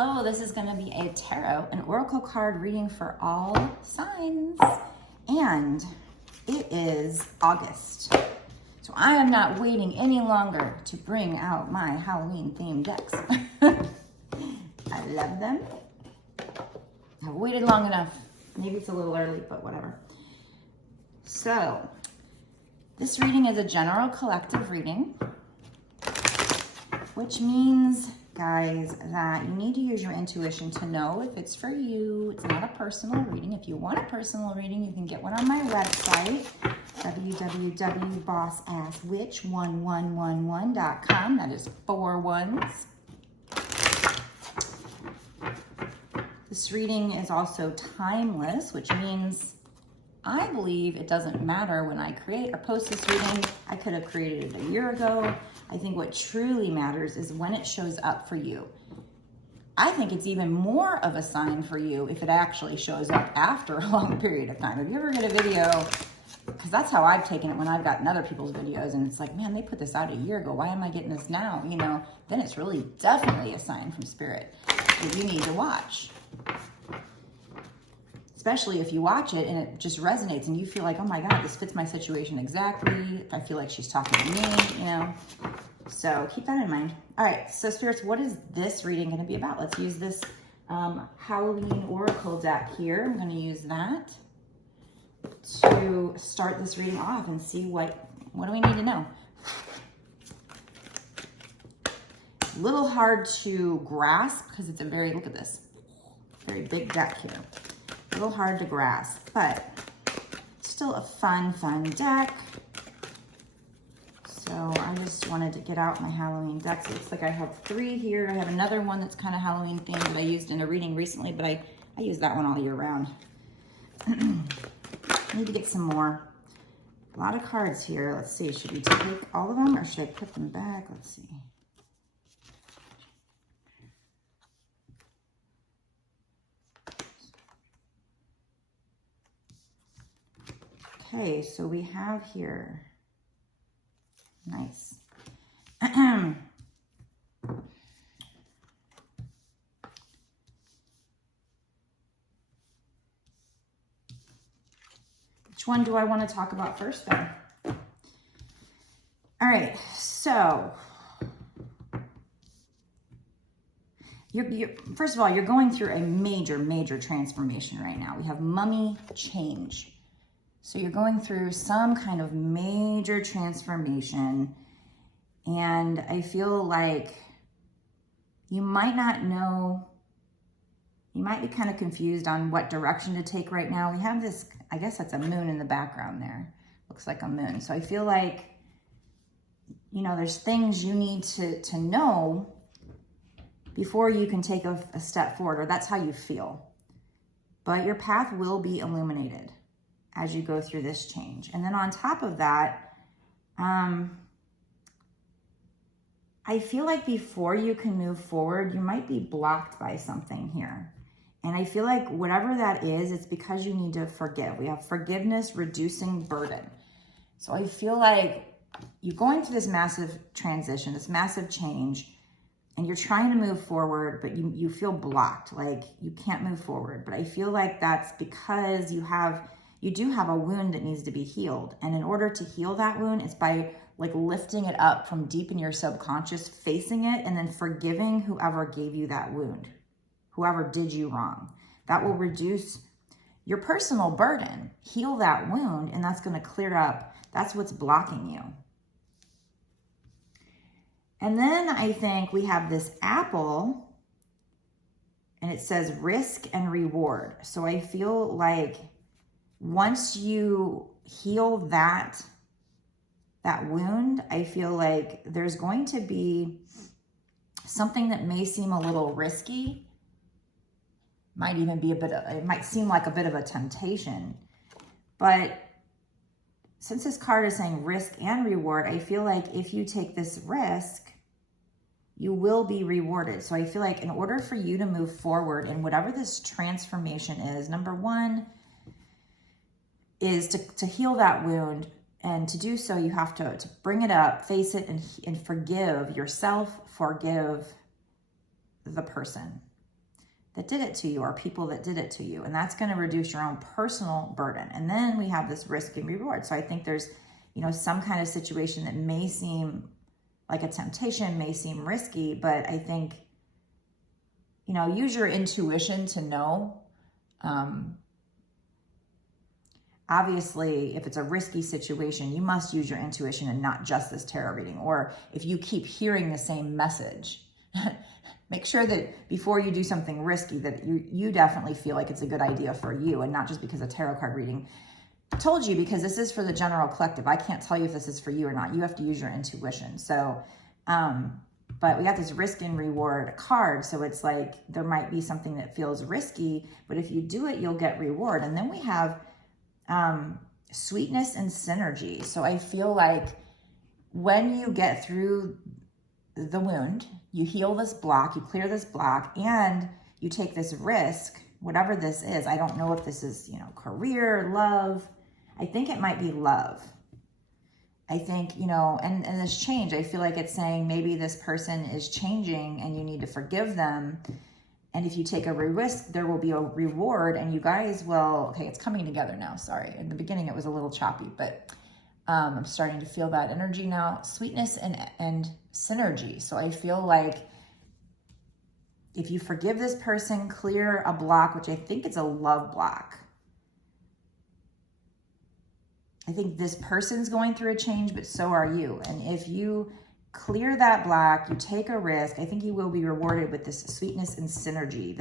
Oh, this is going to be a tarot, an oracle card reading for all signs. And it is August. So I am not waiting any longer to bring out my Halloween themed decks. I love them. I've waited long enough. Maybe it's a little early, but whatever. So this reading is a general collective reading, which means, guys, that you need to use your intuition to know if it's for you. It's not a personal reading. If you want a personal reading, you can get one on my website, www.bossasswitch1111.com. That is 4 1s. This reading is also timeless, which means I believe it doesn't matter when I create or post this reading. I could have created it a year ago. I think what truly matters is when it shows up for you. I think it's even more of a sign for you if it actually shows up after a long period of time. If you ever get a video, because that's how I've taken it when I've gotten other people's videos, and it's like, man, they put this out a year ago. Why am I getting this now? You know, then it's really definitely a sign from Spirit that you need to watch. Especially if you watch it and it just resonates and you feel like, oh my God, this fits my situation exactly. I feel like she's talking to me, you know. So keep that in mind. All right, so spirits, what is this reading going to be about? Let's use this Halloween Oracle deck here. I'm going to use that to start this reading off and see what do we need to know. A little hard to grasp because it's a very, look at this, very big deck here. A little hard to grasp, but still a fun deck. So I just wanted to get out my Halloween decks. It looks like I have 3 here. I have another one that's kind of Halloween themed that I used in a reading recently, but I use that one all year round. I need to get some more. A lot of cards here. Let's see, should we take all of them or should I put them back? Let's see. Okay, so we have here, nice. Which one do I want to talk about first then? All right, so you're first of all, you're going through a major transformation right now. We have mummy change. So you're going through some kind of major transformation, and I feel like you might not know, you might be kind of confused on what direction to take right now. We have this, I guess that's a moon in the background there. Looks like a moon. So I feel like, you know, there's things you need to know before you can take a step forward, or that's how you feel. But your path will be illuminated as you go through this change. And then on top of that, I feel like before you can move forward, you might be blocked by something here. And I feel like whatever that is, it's because you need to forgive. We have forgiveness, reducing burden. So I feel like you're going through this massive transition, this massive change, and you're trying to move forward, but you feel blocked, like you can't move forward. But I feel like that's because you do have a wound that needs to be healed. And in order to heal that wound, it's by like lifting it up from deep in your subconscious, facing it, and then forgiving whoever gave you that wound, whoever did you wrong. That will reduce your personal burden, heal that wound, and that's gonna clear up, that's what's blocking you. And then I think we have this apple, and it says risk and reward. So I feel like once you heal that wound, I feel like there's going to be something that may seem a little risky, might even be it might seem like a bit of a temptation. But since this card is saying risk and reward, I feel like if you take this risk, you will be rewarded. So I feel like in order for you to move forward in whatever this transformation is, number one, is to heal that wound. And to do so, you have to bring it up, face it, and forgive yourself, forgive the person. that did it to you or people that did it to you. And that's going to reduce your own personal burden. And then we have this risk and reward. So I think there's, you know, some kind of situation that may seem like a temptation, may seem risky, but I think, you know, use your intuition to know. Obviously, if it's a risky situation, you must use your intuition and not just this tarot reading. Or if you keep hearing the same message, make sure that before you do something risky, that you definitely feel like it's a good idea for you and not just because a tarot card reading told you, because this is for the general collective. I can't tell you if this is for you or not. You have to use your intuition. So, but we got this risk and reward card. So it's like there might be something that feels risky, but if you do it, you'll get reward. And then we have sweetness and synergy. So I feel like when you get through the wound, you heal this block, you clear this block, and you take this risk, whatever this is. I don't know if this is, you know, career, love. I think it might be love. I think, you know, and this change, I feel like it's saying maybe this person is changing and you need to forgive them. And if you take a risk, there will be a reward, and you guys will, okay, it's coming together now. Sorry. In the beginning, it was a little choppy, but I'm starting to feel that energy now. Sweetness and synergy. So I feel like if you forgive this person, clear a block, which I think it's a love block. I think this person's going through a change, but so are you. And if you clear that block, you take a risk, I think you will be rewarded with this sweetness and synergy.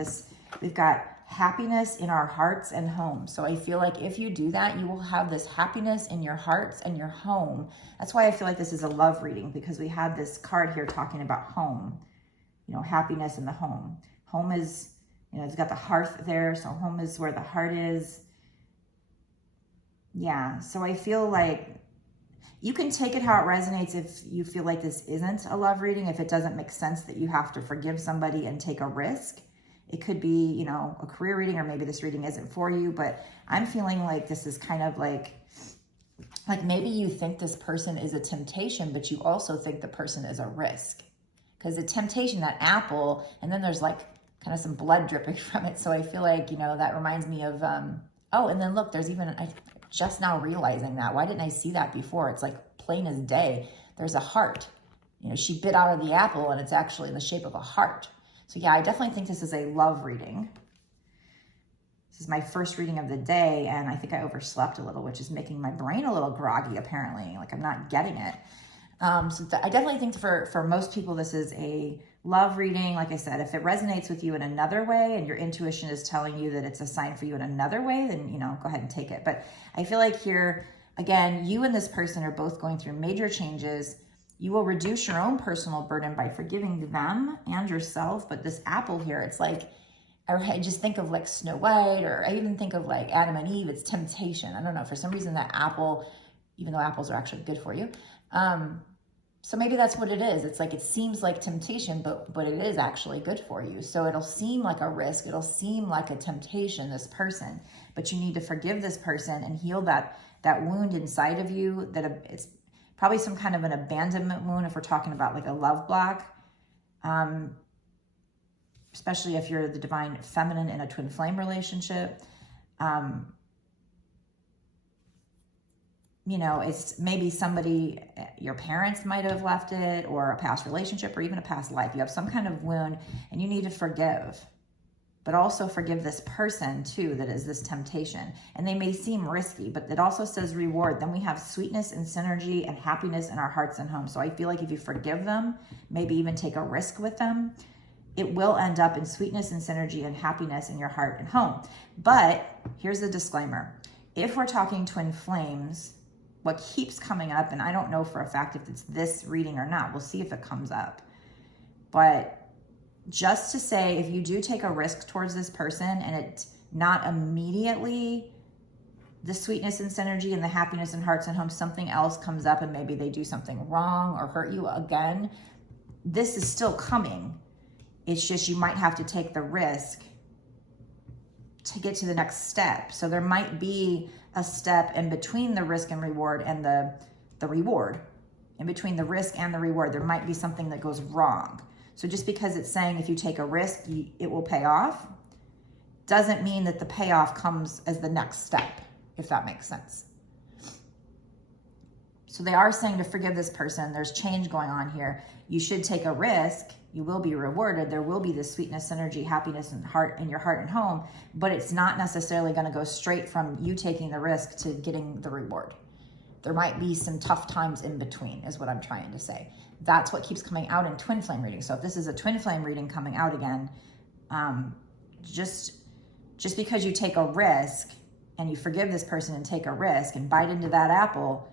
We've got happiness in our hearts and home. So I feel like if you do that, you will have this happiness in your hearts and your home. That's why I feel like this is a love reading, because we have this card here talking about home, you know, happiness in the home. Home is, you know, it's got the hearth there. So home is where the heart is. Yeah. So I feel like you can take it how it resonates if you feel like this isn't a love reading, if it doesn't make sense that you have to forgive somebody and take a risk. It could be, you know, a career reading, or maybe this reading isn't for you, but I'm feeling like this is kind of like maybe you think this person is a temptation, but you also think the person is a risk. Because the temptation, that apple, and then there's like kind of some blood dripping from it. So I feel like, you know, that reminds me of, oh, and then look, there's even, I just now realizing that. Why didn't I see that before? It's like plain as day. There's a heart. You know, she bit out of the apple and it's actually in the shape of a heart. So yeah, I definitely think this is a love reading. This is my first reading of the day, and I think I overslept a little, which is making my brain a little groggy, apparently. Like I'm not getting it. I definitely think for most people, this is a love reading. Like I said, if it resonates with you in another way and your intuition is telling you that it's a sign for you in another way, then, you know, go ahead and take it. But I feel like here, again, you and this person are both going through major changes. You will reduce your own personal burden by forgiving them and yourself. But this apple here, it's like, I just think of like Snow White, or I even think of like Adam and Eve. It's temptation. I don't know. For some reason, that apple, even though apples are actually good for you, so maybe that's what it is. It's like, it seems like temptation, but it is actually good for you. So it'll seem like a risk. It'll seem like a temptation, this person, but you need to forgive this person and heal that wound inside of you. That it's probably some kind of an abandonment wound, if we're talking about like a love block, especially if you're the divine feminine in a twin flame relationship. You know, it's maybe somebody, your parents might have left it, or a past relationship, or even a past life. You have some kind of wound and you need to forgive, but also forgive this person too, that is this temptation. And they may seem risky, but it also says reward. Then we have sweetness and synergy and happiness in our hearts and homes. So I feel like if you forgive them, maybe even take a risk with them, it will end up in sweetness and synergy and happiness in your heart and home. But here's the disclaimer. If we're talking twin flames, what keeps coming up, and I don't know for a fact if it's this reading or not, we'll see if it comes up, but just to say, if you do take a risk towards this person and it's not immediately the sweetness and synergy and the happiness in hearts and homes, something else comes up and maybe they do something wrong or hurt you again, this is still coming. It's just you might have to take the risk to get to the next step. So there might be a step in between the risk and reward and the reward. In between the risk and the reward, there might be something that goes wrong. So just because it's saying if you take a risk, it will pay off, doesn't mean that the payoff comes as the next step, if that makes sense. So they are saying to forgive this person. There's change going on here. You should take a risk. You will be rewarded. There will be this sweetness, energy, happiness, and heart in your heart and home, but it's not necessarily going to go straight from you taking the risk to getting the reward. There might be some tough times in between, is what I'm trying to say. That's what keeps coming out in twin flame reading. So if this is a twin flame reading coming out again, just because you take a risk and you forgive this person and take a risk and bite into that apple,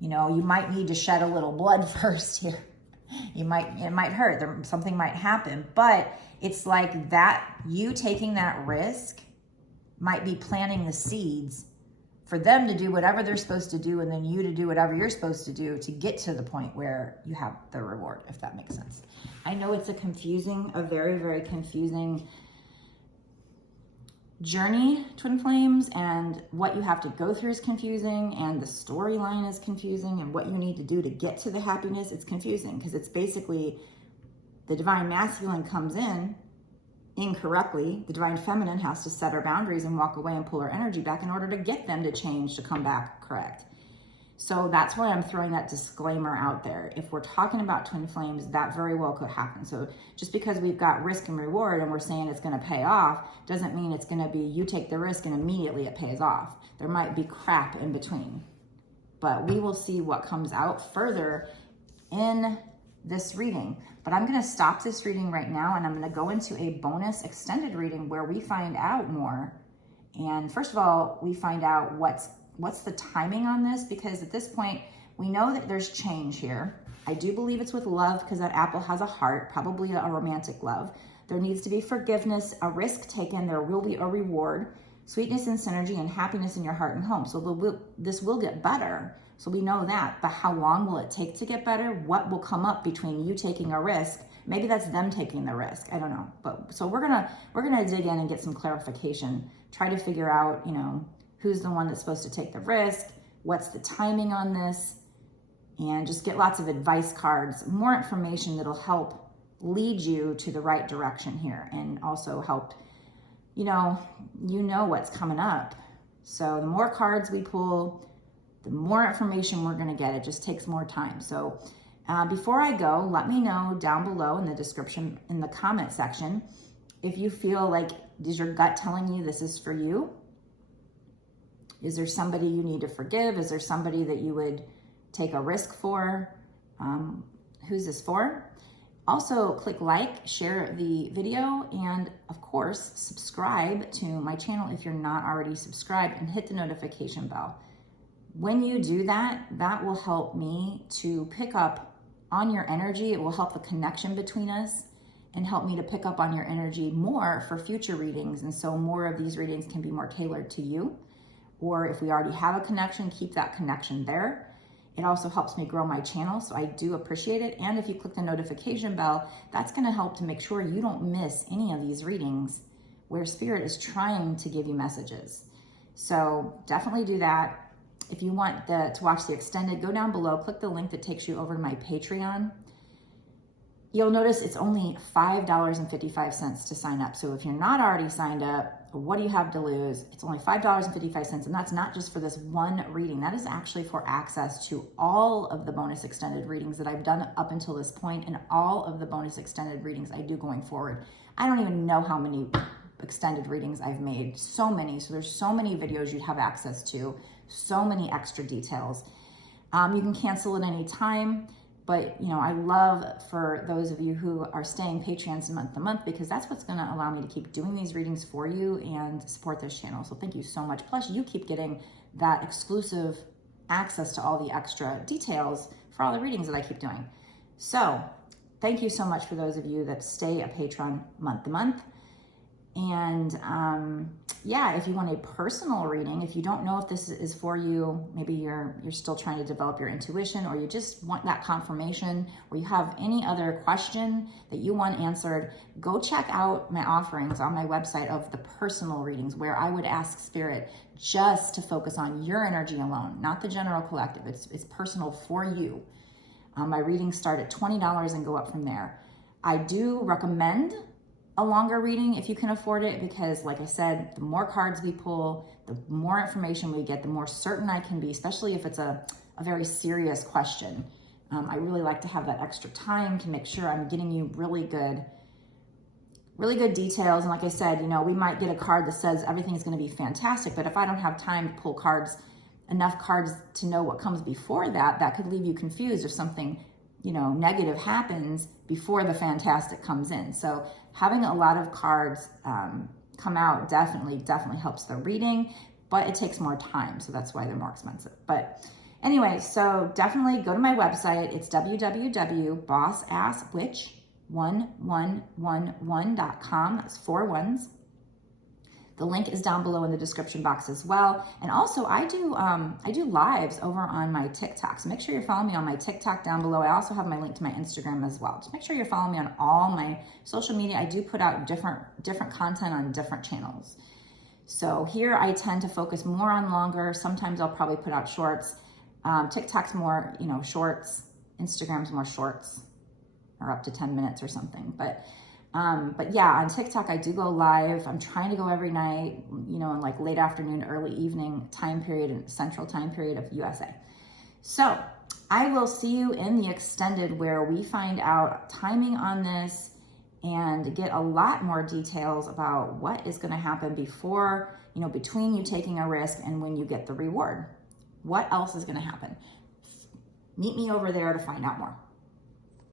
you know, you might need to shed a little blood first here. It might hurt. Something might happen, but it's like that, you taking that risk might be planting the seeds for them to do whatever they're supposed to do, and then you to do whatever you're supposed to do to get to the point where you have the reward, if that makes sense. I know it's a very, very confusing journey, twin flames, and what you have to go through is confusing, and the storyline is confusing, and what you need to do to get to the happiness, it's confusing, because it's basically the divine masculine comes in incorrectly. The divine feminine has to set her boundaries and walk away and pull her energy back in order to get them to change, to come back correct. So that's why I'm throwing that disclaimer out there. If we're talking about twin flames, that very well could happen. So just because we've got risk and reward and we're saying it's going to pay off, doesn't mean it's going to be you take the risk and immediately it pays off. There might be crap in between. But we will see what comes out further in this reading. But I'm going to stop this reading right now, and I'm going to go into a bonus extended reading where we find out more. And first of all, we find out what's the timing on this, because at this point we know that there's change here. I do believe it's with love, because that apple has a heart, probably a romantic love. There needs to be forgiveness, a risk taken, there will be a reward, sweetness and synergy and happiness in your heart and home. So this will get better. So we know that, but how long will it take to get better? What will come up between you taking a risk? Maybe that's them taking the risk. I don't know. But so we're gonna dig in and get some clarification. Try to figure out, you know, who's the one that's supposed to take the risk? What's the timing on this? And just get lots of advice cards, more information that'll help lead you to the right direction here, and also help, you know what's coming up. So the more cards we pull, the more information we're going to get. It just takes more time. So before I go, let me know down below in the description, in the comment section, if you feel like, is your gut telling you this is for you? Is there somebody you need to forgive? Is there somebody that you would take a risk for? Who's this for? Also, click like, share the video, and of course, subscribe to my channel if you're not already subscribed, and hit the notification bell. When you do that, that will help me to pick up on your energy. It will help the connection between us and help me to pick up on your energy more for future readings. And so more of these readings can be more tailored to you. Or if we already have a connection, keep that connection there. It also helps me grow my channel, so I do appreciate it. And if you click the notification bell, that's going to help to make sure you don't miss any of these readings where Spirit is trying to give you messages. So definitely do that. If you want to watch the extended, go down below, click the link that takes you over to my Patreon. You'll notice it's only $5.55 to sign up. So if you're not already signed up, what do you have to lose? It's only $5.55, and that's not just for this one reading. That is actually for access to all of the bonus extended readings that I've done up until this point, and all of the bonus extended readings I do going forward. I don't even know how many extended readings I've made. So many. So there's so many videos you'd have access to, so many extra details. You can cancel at any time. But, you know, I love for those of you who are staying Patreons month to month, because that's what's going to allow me to keep doing these readings for you and support this channel. So thank you so much. Plus, you keep getting that exclusive access to all the extra details for all the readings that I keep doing. So thank you so much for those of you that stay a patron month to month. And yeah, if you want a personal reading, if you don't know if this is for you, maybe you're still trying to develop your intuition, or you just want that confirmation, or you have any other question that you want answered, go check out my offerings on my website of the personal readings, where I would ask Spirit just to focus on your energy alone, not the general collective. It's personal for you. My readings start at $20 and go up from there. I do recommend a longer reading if you can afford it, because like I said, the more cards we pull, the more information we get, the more certain I can be, especially if it's a very serious question. I really like to have that extra time to make sure I'm getting you really good details. And like I said, you know, we might get a card that says everything's going to be fantastic, but if I don't have time to pull enough cards to know what comes before that, that could leave you confused if something, you know, negative happens before the fantastic comes in. So having a lot of cards come out definitely helps the reading, but it takes more time. So that's why they're more expensive. But anyway, so definitely go to my website. It's www.bossasswitch1111.com. That's 4 1s. The link is down below in the description box as well. And also I do lives over on my TikTok. So make sure you're following me on my TikTok down below. I also have my link to my Instagram as well. Just make sure you're following me on all my social media. I do put out different content on different channels. So here I tend to focus more on longer. Sometimes I'll probably put out shorts. TikTok's more, you know, shorts. Instagram's more shorts, or up to 10 minutes or something. But yeah, on TikTok, I do go live. I'm trying to go every night, you know, in like late afternoon, early evening time period and central time period of USA. So I will see you in the extended, where we find out timing on this and get a lot more details about what is going to happen before, you know, between you taking a risk and when you get the reward. What else is going to happen? Meet me over there to find out more.